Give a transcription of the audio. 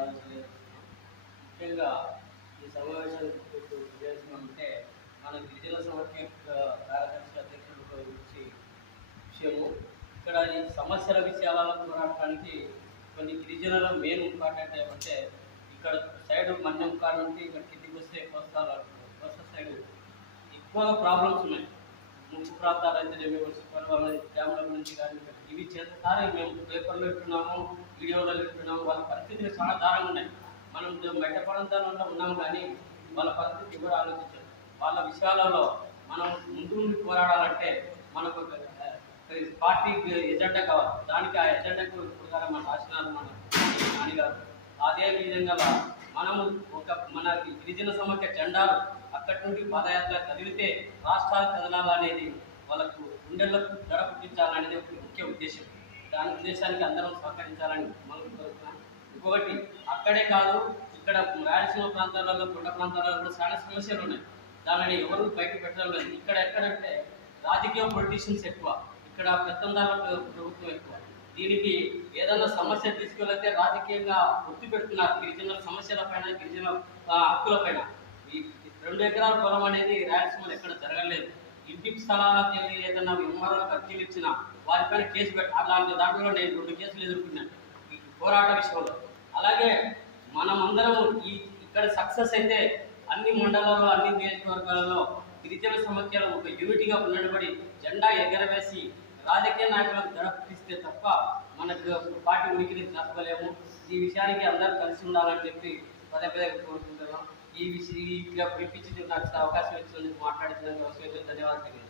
ధన్యవాదాలు. ముఖ్యంగా ఈ సమావేశానికి ఉద్దేశం అంటే మన గిరిజన సమైక్య కార్యదర్శి అధ్యక్షుడు గురించి విషయము. ఇక్కడ ఈ సమస్యల విషయాలను పోరాడటానికి కొన్ని గిరిజనుల మెయిన్ ఇంపార్టెంట్ ఏమంటే ఇక్కడ సైడ్ మన్యం కాడ నుంచి ఇక్కడ కిందికి వస్తే కోస్తా సైడ్ ఎక్కువగా ప్రాబ్లమ్స్ ఉన్నాయి. ముఖ్య ప్రాంతాలు అయితే మున్సిపల్ వాళ్ళ డ్యాముల గురించి కానీ ఇవి చేస్తారే మేము పేపర్లో పెట్టున్నాము, వీడియోలో పెట్టున్నాము. వాళ్ళ పరిస్థితులు చాలా దారుణంగా ఉన్నాయి. మనం మెట్ట ప్రాంతాలలో ఉన్నాం కానీ వాళ్ళ పరిస్థితి ఎవరు ఆలోచించారు. వాళ్ళ విషయాలలో మనం ముందు పోరాడాలంటే మనకు పార్టీ ఎజెండా కావాలి. దానికి ఆ ఎజెండాకు ప్రకారం మన రాసినారు మన నాన్నగారు. అదే విధంగా మనము మన గిరిజన సమైక్య జెండాలు అక్కడి నుండి పాదయాత్ర కదిలితే రాష్ట్రాలు కదలాలనేది వాళ్ళకు గుండెలకు గడ పుట్టించాలనేది ఒక ముఖ్య ఉద్దేశం. దాని ఉద్దేశానికి అందరం సహకరించాలని మనం కోరుతున్నాం. ఇంకొకటి అక్కడే కాదు, ఇక్కడ రాయలసీమ ప్రాంతాలలో కొండ ప్రాంతాలలో కూడా చాలా సమస్యలు ఉన్నాయి. దానిని ఎవరు బయట పెట్టడం లేదు. ఇక్కడ ఎక్కడంటే రాజకీయ పొలిటీషియన్స్ ఎక్కువ, ఇక్కడ పెత్తందారుల ప్రభుత్వం ఎక్కువ. దీనికి ఏదైనా సమస్య తీసుకెళ్తే రాజకీయంగా ఒత్తి పెడుతున్నారు గిరిజనుల సమస్యల పైన, గిరిజన హక్కుల పైన. ఈ 2 ఎకరాల పొలం అనేది రాయలసీమలో ఎక్కడ జరగలేదు. ఇంటి స్థలాలకు వెళ్ళి ఏదైనా ఎంఆర్ఓలకు అర్జీలు ఇచ్చిన వారిపైన కేసు అలాంటి దాంట్లో నేను 2 కేసులు ఎదుర్కొన్నాను ఈ పోరాట విషయంలో. అలాగే మనమందరం ఇక్కడ సక్సెస్ అయితే అన్ని మండలాల్లో, అన్ని నియోజకవర్గాలలో గిరిజన సమైక్యలు ఒక యూనిటీగా నిలబడి జెండా ఎగరవేసి రాజకీయ నాయకులకు దడపిస్తే తప్ప మనకు పార్టీ ఉనికిని తప్పలేము. ఈ విషయానికి అందరూ కలిసి ఉండాలని చెప్పి పదే పదే కోరుకుంటున్నాం. ఈ విషయం పిలిపించి నాకు అవకాశం ఇచ్చినందుకు మాట్లాడుతున్నందుకు ధన్యవాదాలు.